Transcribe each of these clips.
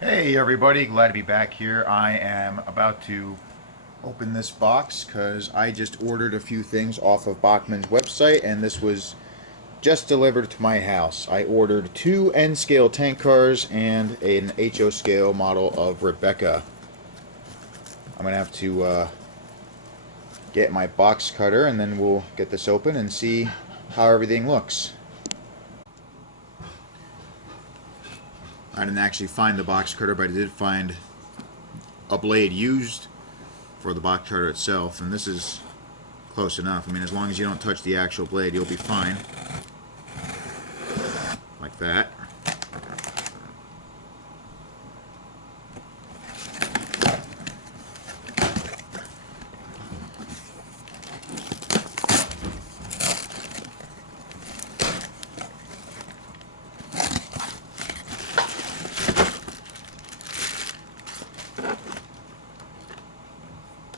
Hey everybody, glad to be back here. I am about to open this box because I just ordered a few things off of Bachman's website and this was just delivered to my house. I ordered two N-scale tank cars and an HO scale model of Rebecca. I'm going to have to get my box cutter and then we'll get this open and see how everything looks. I didn't actually find the box cutter, but I did find a blade used for the box cutter itself, and this is close enough. I mean, as long as you don't touch the actual blade, you'll be fine. Like that.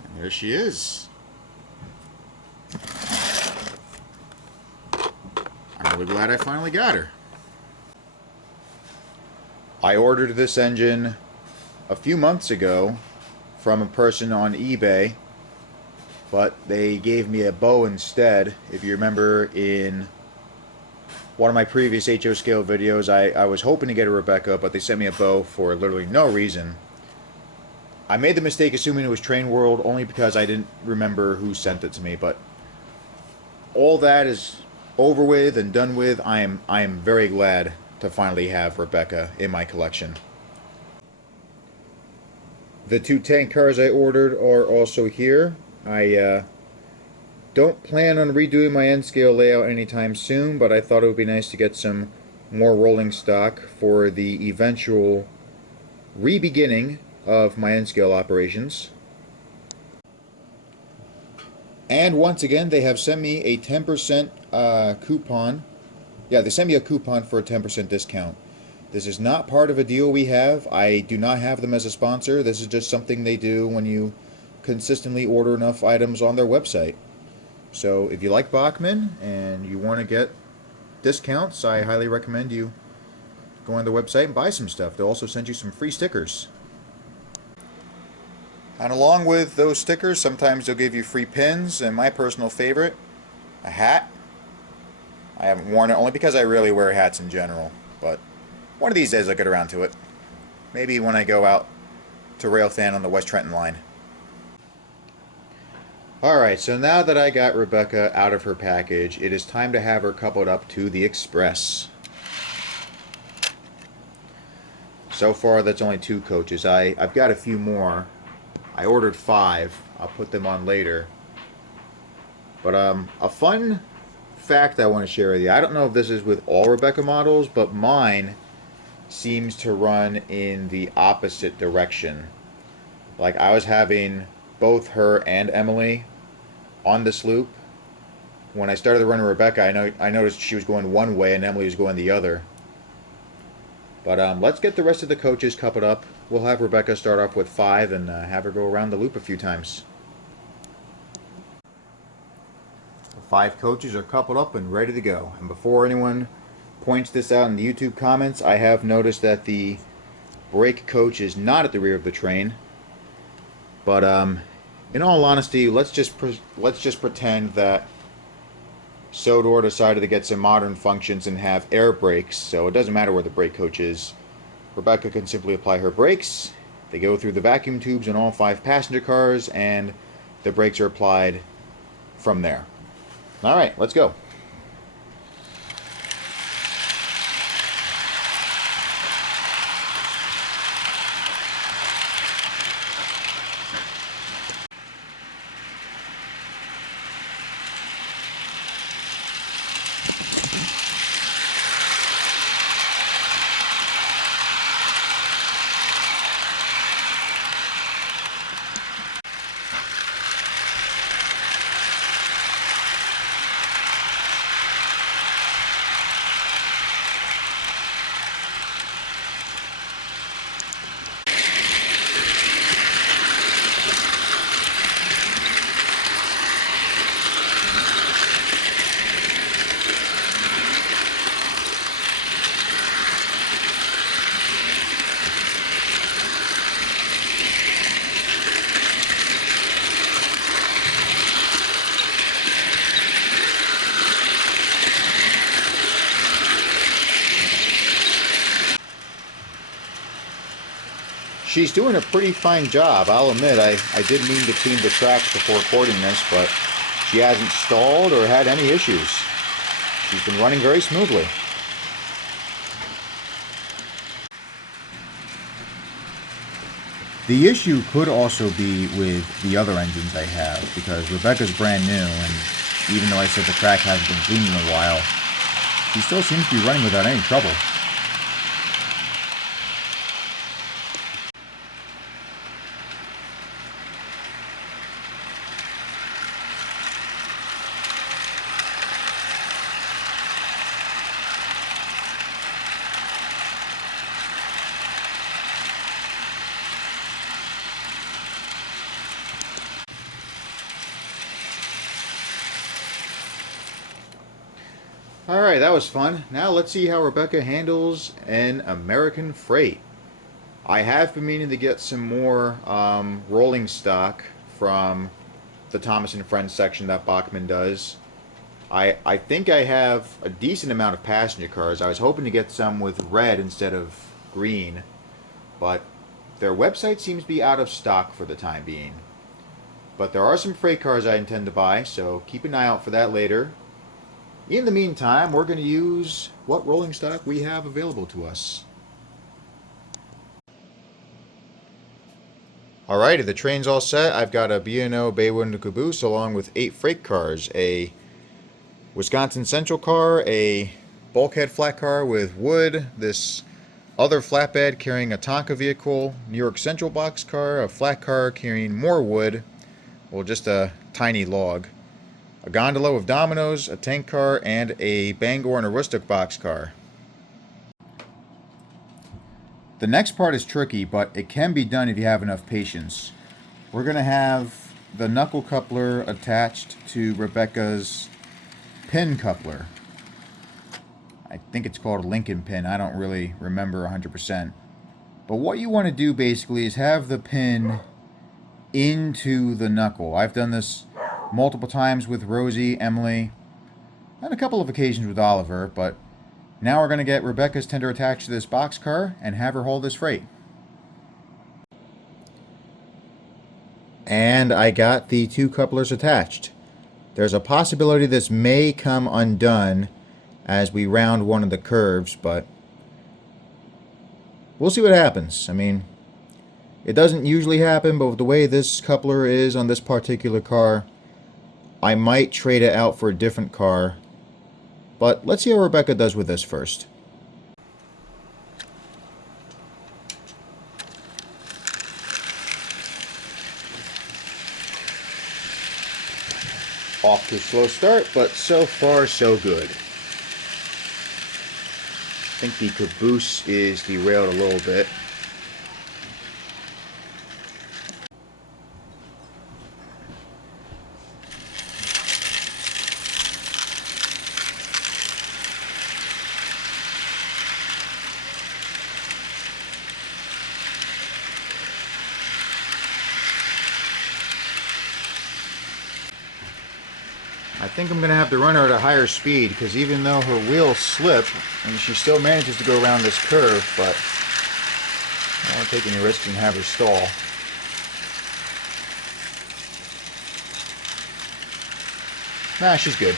And there she is. I'm really glad I finally got her. I ordered this engine a few months ago from a person on eBay, but they gave me a bow instead. If you remember in one of my previous HO scale videos, I was hoping to get a Rebecca, but they sent me a bow for literally no reason. I made the mistake assuming it was Train World only because I didn't remember who sent it to me, but all that is over with and done with. I am very glad to finally have Rebecca in my collection. The two tank cars I ordered are also here. I don't plan on redoing my N-scale layout anytime soon, but I thought it would be nice to get some more rolling stock for the eventual re-beginning of my N-scale operations. And once again, they have sent me a 10% coupon. Yeah, they sent me a coupon for a 10% discount. This is not part of a deal we have. I do not have them as a sponsor. This is just something they do when you consistently order enough items on their website. So if you like Bachman and you want to get discounts, I highly recommend you go on their website and buy some stuff. They'll also send you some free stickers. And along with those stickers, sometimes they'll give you free pins, and my personal favorite, a hat. I haven't worn it only because I rarely wear hats in general, but one of these days I'll get around to it. Maybe when I go out to Railfan on the West Trenton line. Alright, so now that I got Rebecca out of her package, it is time to have her coupled up to the Express. So far that's only 2 coaches. I've got a few more. I ordered 5. I'll put them on later. But a fun fact I want to share with you. I don't know if this is with all Rebecca models, but mine seems to run in the opposite direction. Like I was having both her and Emily on this loop. When I started running Rebecca, I noticed she was going one way and Emily was going the other. But let's get the rest of the coaches coupled up. We'll have Rebecca start off with 5 and have her go around the loop a few times. The 5 coaches are coupled up and ready to go. And before anyone points this out in the YouTube comments, I have noticed that the brake coach is not at the rear of the train. But in all honesty, let's just pretend that Sodor decided to get some modern functions and have air brakes, so it doesn't matter where the brake coach is. Rebecca can simply apply her brakes. They go through the vacuum tubes in all 5 passenger cars, and the brakes are applied from there. Alright, let's go. she's doing a pretty fine job. I'll admit, I did mean to clean the tracks before recording this, but she hasn't stalled or had any issues. She's been running very smoothly. The issue could also be with the other engines I have, because Rebecca's brand new, and even though I said the track hasn't been cleaned in a while, she still seems to be running without any trouble. Alright, that was fun. Now let's see how Rebecca handles an American Freight. I have been meaning to get some more rolling stock from the Thomas & Friends section that Bachmann does. I think I have a decent amount of passenger cars. I was hoping to get some with red instead of green, but their website seems to be out of stock for the time being. But there are some freight cars I intend to buy, so keep an eye out for that later. In the meantime, we're going to use what rolling stock we have available to us. Alrighty, the train's all set. I've got a B&O bay window caboose along with 8 freight cars. A Wisconsin Central car, a bulkhead flat car with wood, this other flatbed carrying a Tonka vehicle, New York Central box car, a flat car carrying more wood, well, just a tiny log, a gondola with dominoes, a tank car, and a Bangor and Aroostook boxcar. The next part is tricky, but it can be done if you have enough patience. We're going to have the knuckle coupler attached to Rebecca's pin coupler. I think it's called a Lincoln pin. I don't really remember 100%. But what you want to do basically is have the pin into the knuckle. I've done this multiple times with Rosie, Emily, and a couple of occasions with Oliver, but now we're going to get Rebecca's tender attached to this boxcar and have her haul this freight. And I got the 2 couplers attached. There's a possibility this may come undone as we round one of the curves, but we'll see what happens. I mean, it doesn't usually happen, but with the way this coupler is on this particular car, I might trade it out for a different car, but let's see how Rebecca does with this first. Off to a slow start, but so far so good. I think the caboose is derailed a little bit. I think I'm going to have to run her at a higher speed, because even though her wheels slip, and she still manages to go around this curve, but I don't take any risks and have her stall. Nah, she's good.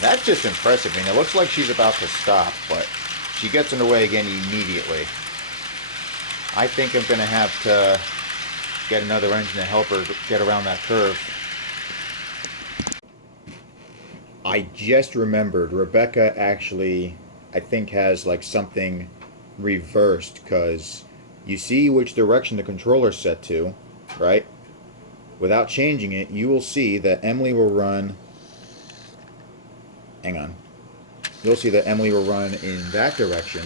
That's just impressive. I mean, it looks like she's about to stop, but she gets in the way again immediately. I think I'm going to have to get another engine to help her get around that curve. I just remembered, Rebecca actually, I think, has like something reversed, because you see which direction the controller's set to, right? Without changing it, you will see that Emily will run, hang on, you'll see that Emily will run in that direction,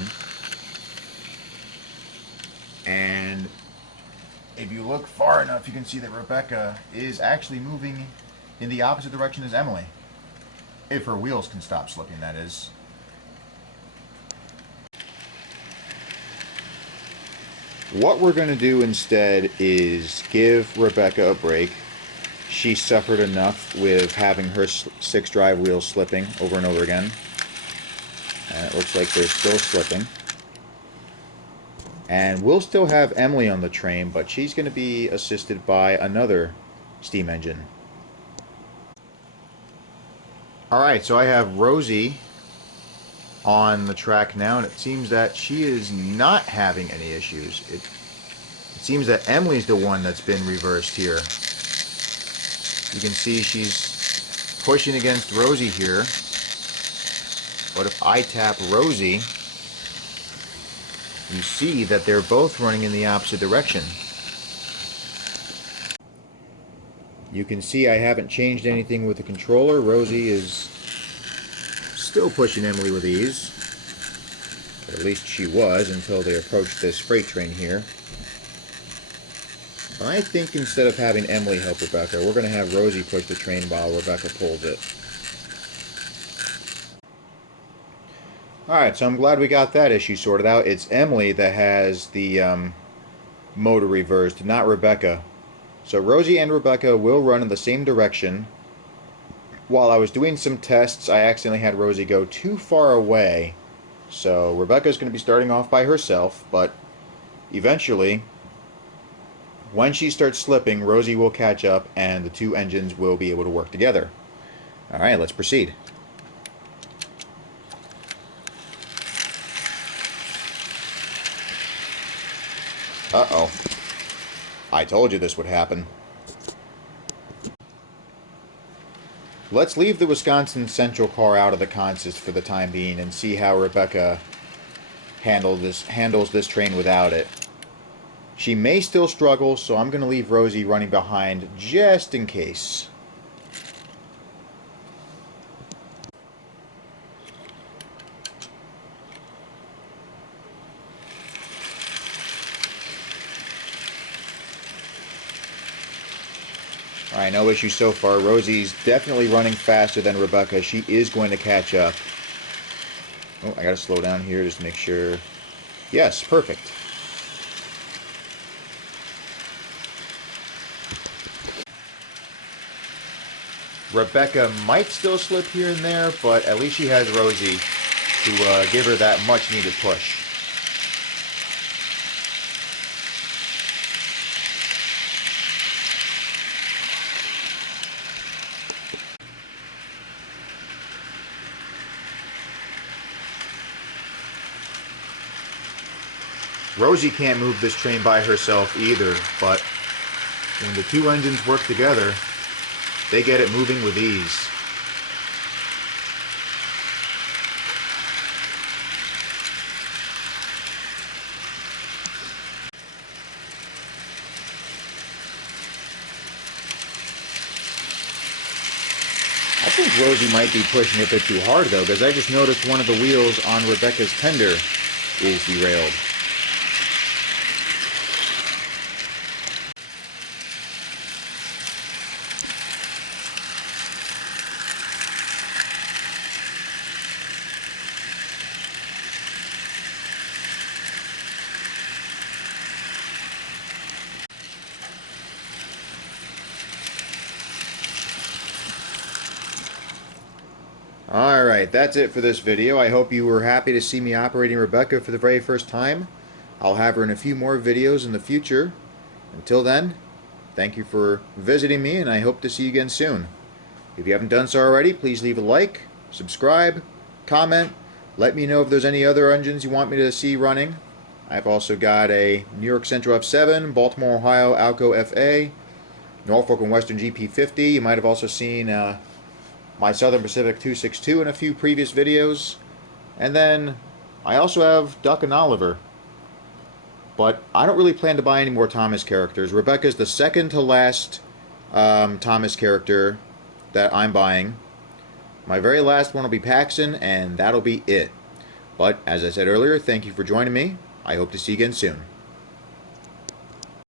and if you look far enough, you can see that Rebecca is actually moving in the opposite direction as Emily. If her wheels can stop slipping, that is. What we're going to do instead is give Rebecca a break. She suffered enough with having her 6-drive wheels slipping over and over again. And it looks like they're still slipping. And we'll still have Emily on the train, but she's going to be assisted by another steam engine. Alright, so I have Rosie on the track now, and it seems that she is not having any issues. It seems that Emily's the one that's been reversed here. You can see she's pushing against Rosie here. But if I tap Rosie, you see that they're both running in the opposite direction. You can see I haven't changed anything with the controller. Rosie is still pushing Emily with ease. Or at least she was until they approached this freight train here. I think instead of having Emily help Rebecca, we're going to have Rosie push the train while Rebecca pulls it. Alright, so I'm glad we got that issue sorted out. It's Emily that has the motor reversed, not Rebecca. So Rosie and Rebecca will run in the same direction. While I was doing some tests, I accidentally had Rosie go too far away. So Rebecca's going to be starting off by herself, but eventually, when she starts slipping, Rosie will catch up and the two engines will be able to work together. Alright, let's proceed. Uh-oh. I told you this would happen. Let's leave the Wisconsin Central car out of the consist for the time being and see how Rebecca handles this train without it. She may still struggle, so I'm going to leave Rosie running behind just in case. Alright, no issue so far. Rosie's definitely running faster than Rebecca. She is going to catch up. Oh, I gotta slow down here just to make sure. Yes, perfect. Rebecca might still slip here and there, but at least she has Rosie to give her that much needed push. Rosie can't move this train by herself either, but when the two engines work together, they get it moving with ease. I think Rosie might be pushing it a bit too hard though, because I just noticed one of the wheels on Rebecca's tender is derailed. Alright, that's it for this video. I hope you were happy to see me operating Rebecca for the very first time. I'll have her in a few more videos in the future. Until then, thank you for visiting me, and I hope to see you again soon. If you haven't done so already, please leave a like, subscribe, comment, let me know if there's any other engines you want me to see running. I've also got a New York Central F7, Baltimore, Ohio Alco FA, Norfolk and Western GP50. You might have also seen my Southern Pacific 262 in a few previous videos. And then I also have Duck and Oliver. But I don't really plan to buy any more Thomas characters. Rebecca's the second to last Thomas character that I'm buying. My very last one will be Paxton, and that'll be it. But, as I said earlier, thank you for joining me. I hope to see you again soon.